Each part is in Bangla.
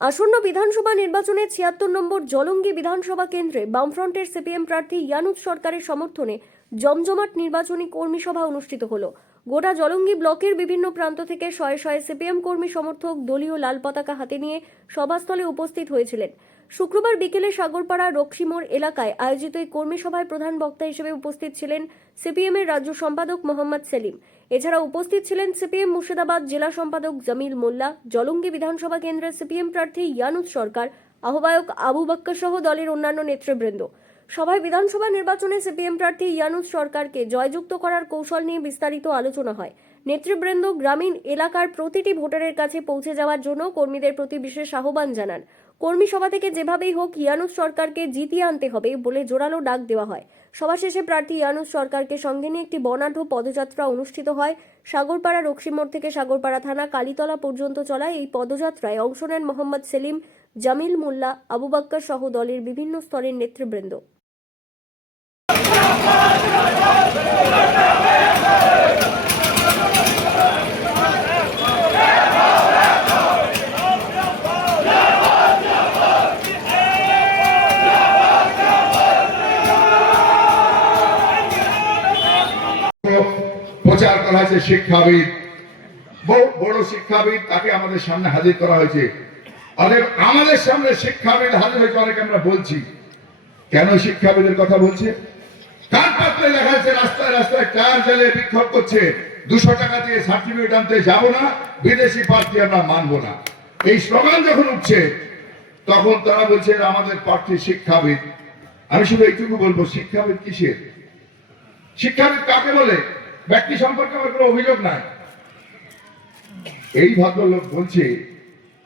আসন্ন বিধানসভা নির্বাচনে ৭৬ নম্বর জলঙ্গি বিধানসভা কেন্দ্রে বামফ্রন্টের সিপিএম প্রার্থী ইয়ানুস সরকারের সমর্থনে জমজমাট নির্বাচনী কর্মী সভা অনুষ্ঠিত হলো। গোটা জলঙ্গি ব্লকের বিভিন্ন প্রান্ত থেকে শয়ে শয়ে সিপিএম কর্মী সমর্থক দলীয় লাল পতাকা হাতে নিয়ে সভাস্থলে উপস্থিত হয়েছিলেন। শুক্রবার বিকেলে সাগরপাড়া রক্সিমোড় এলাকায় আয়োজিত এই কর্মী সভায় প্রধান বক্তা হিসেবে উপস্থিত ছিলেন সিপিএমের রাজ্য সম্পাদক মোহাম্মদ সেলিম। এছাড়া উপস্থিত ছিলেন সিপিএম মুর্শিদাবাদ জেলা সম্পাদক জামিল মোল্লা, জলঙ্গি বিধানসভা কেন্দ্রের সিপিএম প্রার্থী ইয়ানুস সরকার, আহ্বায়ক আবু বাক্কা সহ দলের অন্যান্য নেতৃবৃন্দ। সভায় বিধানসভা নির্বাচনে সিপিএম প্রার্থী ইয়ানুস সরকারকে জয়যুক্ত করার কৌশল নিয়ে বিস্তারিত আলোচনা হয়। নেতৃবৃন্দ গ্রামীণ এলাকার প্রতিটি ভোটারের কাছে পৌঁছে যাওয়ার জন্য কর্মীদের প্রতি বিশেষ আহ্বান জানান। কর্মী সভা থেকে যেভাবেই হোক ইয়ানুস সরকারকে জিতিয়ে আনতে হবে বলে জোরালো ডাক দেওয়া হয়। সভা শেষে প্রার্থী ইয়ানুস সরকারকে সঙ্গে নিয়ে একটি বর্ণাঢ্য পদযাত্রা অনুষ্ঠিত হয়। সাগরপাড়া রক্সিমোড় থেকে সাগরপাড়া থানা কালীতলা পর্যন্ত চলা এই পদযাত্রায় অংশ নেন মোহাম্মদ সেলিম, জামিল মোল্লা, আবু বাক্কা সহ দলের বিভিন্ন স্তরের নেতৃবৃন্দ। প্রচার করা হয়েছে শিক্ষাবিদ, বড় শিক্ষাবিদ, তাকে আমাদের সামনে হাজির করা হয়েছে। আমাদের সামনে শিক্ষাবিদ হাজির হয়েছে, অনেকে আমরা বলছি কেন শিক্ষাবিদের কথা বলছে? কার পাত্রে লেখা আছে রাস্তায় রাস্তায় কার জেলে বিক্ষোভ করছে, 200 টাকা দিয়ে সার্টিফিকেট আনতে যাব না, বিদেশি প্রার্থী আমরা মানবো না। এই স্লোগান যখন উঠছে তখন তারা বলছে আমাদের প্রার্থী শিক্ষাবিদ। আমি শুধু এইটুকু বলবো, শিক্ষাবিদ কিসের? শিক্ষাবিদ কাকে বলে? ব্যক্তি সম্পর্কে আমার কোনো অভিযোগ নাই। এই ভদ্রলোক বলছে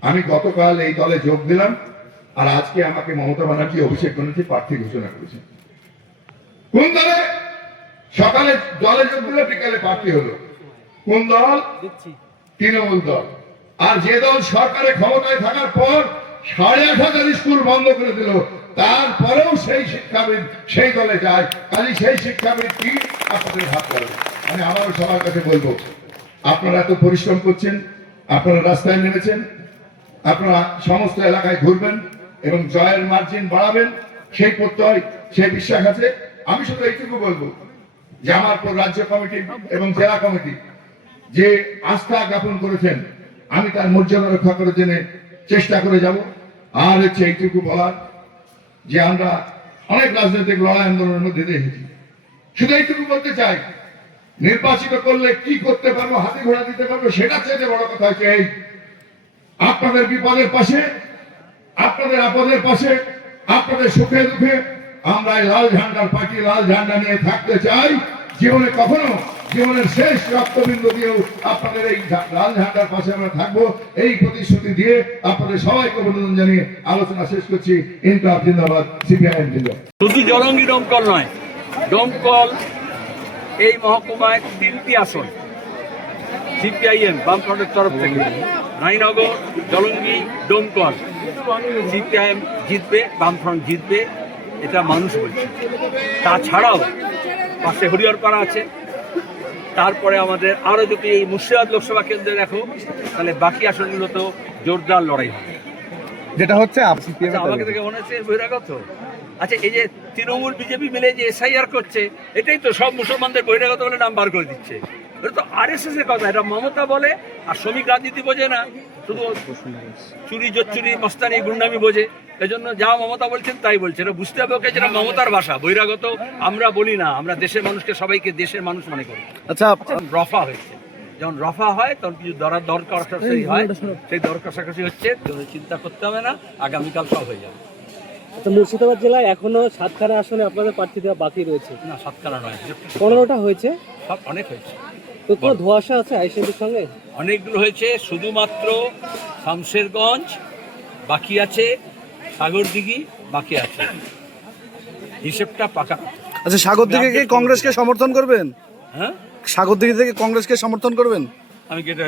আমি গতকাল এই দলে যোগ দিলাম আর আজকে আমাকে মমতা ব্যানার্জি অভিষেক ব্যানার্জি প্রার্থী ঘোষণা করেছে। কোন দলে? সকালে দলে যোগ দিল, বিকালে প্রার্থী হলো। কোন দল? তৃণমূল দল। আর যে দল সরকারে ক্ষমতায় থাকার পর 8,500 স্কুল বন্ধ করে দিল, তারপরেও সেই শিক্ষাবিদ সেই দলে যায়। কাজে সেই শিক্ষাবিদ কি আপনাদের হাত করবে। আমি আবারও সবার কাছে বলবো, আপনারা এত পরিশ্রম করছেন, আপনারা রাস্তায় নেমেছেন, আপনারা সমস্ত এলাকায় ঘুরবেন এবং জয়ের মার্জিন বাড়াবেন, সেই প্রত্যয়, সেই বিশ্বাস আছে। আমি শুধু এইটুকু বলবো যে আমার রাজ্য কমিটি এবং জেলা কমিটি যে আস্থা জ্ঞাপন করেছেন, আমি তার মর্যাদা রক্ষা করার জন্য চেষ্টা করে যাব। আর হচ্ছে এইটুকু বলার যে আমরা অনেক রাজনৈতিক লড়াই আন্দোলনের মধ্যে দেখেছি। শুধু এইটুকু বলতে চাই, নির্বাচিত করলে কি করতে পারবো, হাতি ঘোড়া দিতে পারবো, সেটা চেয়ে বড় কথা হচ্ছে এই আপনাদের বিপদের পাশে, আপনাদের আপদের পাশে, আপনাদের সুখে দুঃখে আমরা এই লাল ঝান্ডার পার্টি, লাল ঝান্ডা নিয়ে থাকতে চাই। জীবনে কখনো, জীবনের শেষ রক্তবিন্দু দিয়েও আপনাদের এই লাল ঝান্ডার পাশে আমরা থাকবো, এই প্রতিশ্রুতি দিয়ে আপনাদের সবাইকে অভিনন্দন জানিয়ে আলোচনা শেষ করছি। ইনকলাব জিন্দাবাদ, সিপিআইএম জিন্দাবাদ। শুধু জলঙ্গি দমকল নয়, দমকল এই মহকুমায় 3টি আসন সিপিআইএম বামফ্রন্টের তরফ থেকে, রানীনগর, জলঙ্গি, দমকল। সিপিআইএম জিতবে, বামফ্রন্ট জিতবে, এটা মানুষ বলছে। তাছাড়াও পাশে হরিহরপাড়া আছে, তারপরে আমাদের আরো যদি এই মুর্শিদাবাদ লোকসভা কেন্দ্রে দেখো, তাহলে বাকি আসনগুলো তো জোরদার লড়াই হবে। যেটা হচ্ছে আমাকে থেকে মনে হচ্ছে বহিরাগত। আচ্ছা, এই যে তৃণমূল বিজেপি মিলে যে এসআইআর করছে, এটাই তো সব মুসলমানদের বহিরাগত বলে নাম বার করে দিচ্ছে। এটা তো আরএসএস এর কথা, এটা মমতা বলে। আর শ্রমিক রাজনীতি বোঝে না, শুধু চুরি জোচ্চুরি মস্তানি গুন্ডামি বোঝে। এই জন্য যা মমতা বলছেন তাই বলছে। এটা বুঝতে হবে ওকে, যেটা মমতার ভাষা। বহিরাগত আমরা বলি না, আমরা দেশের মানুষকে সবাইকে দেশের মানুষ মনে করি। আচ্ছা, রফা হয়েছে, যখন রফা হয় তখন কিছু দর কষাকষি হয়, সেই দর কষাকষি হচ্ছে, চিন্তা করতে হবে না, আগামীকাল সব হয়ে যাবে। তো মুর্শিদাবাদ জেলায় এখনো 7খানা আসনে আপনাদের প্রার্থী দেওয়া বাকি রয়েছে। না, 7খানা নয়, 15টা হয়েছে। সব অনেক হয়েছে। তো কোনো ধোঁয়াশা আছে আইসিএফের সঙ্গে? অনেকগুলো হয়েছে, শুধুমাত্র শামশেরগঞ্জ বাকি আছে, সাগরদিঘি বাকি আছে, হিসেবটা পাকা। আচ্ছা, সাগরদিঘি কি কংগ্রেসকে সমর্থন করবেন? হ্যাঁ, সাগরদিঘি থেকে কংগ্রেসকে সমর্থন করবেন? আমি কি এটা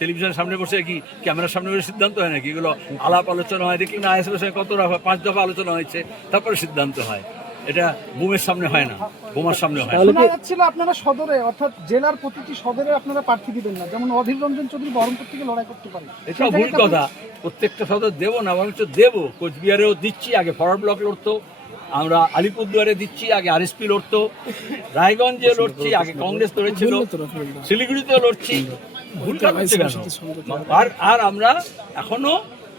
টেলিভিশনের সামনে বসে কি ক্যামেরার সামনে বসে সিদ্ধান্ত হয় নাকি? এগুলো আলাপ আলোচনা হয়। দেখি না আইএসএফের সঙ্গে কত 5 দফা আলোচনা হয়েছে, তারপরে সিদ্ধান্ত হয়। এটা বুমের সামনে হয় না, বোমার সামনে হয় না। তাহলে শোনা কি যাচ্ছিল আপনারা সদরে অর্থাৎ জেলার প্রতিটি সদরে আপনারা প্রার্থী দিবেন না, যেমন অধীর রঞ্জন চৌধুরী বহরমপুর থেকে লড়াই করতে পারেন? এটা ভুল কথা। প্রত্যেকটা সদর দেবো না, বরঞ্চ দেবো। কোচবিহারেও দিচ্ছি, আগে ফরওয়ার্ড ব্লক লড়তো, আমরা আলিপুরদুয়ারে দিচ্ছি, আগে আরএসপি লড়তো, রায়গঞ্জে লড়ছি, আগে কংগ্রেস লড়েছিল, শিলিগুড়িতেও লড়ছি। ভুলটা হচ্ছে কেন? আর আমরা এখনো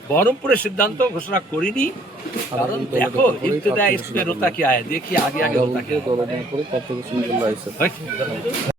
বহরমপুরের সিদ্ধান্ত ঘোষণা করিনি, কারণ দেখো ইবতদাই ইসকে রোতা কে আয়, দেখি আগে আগে রোতা কে।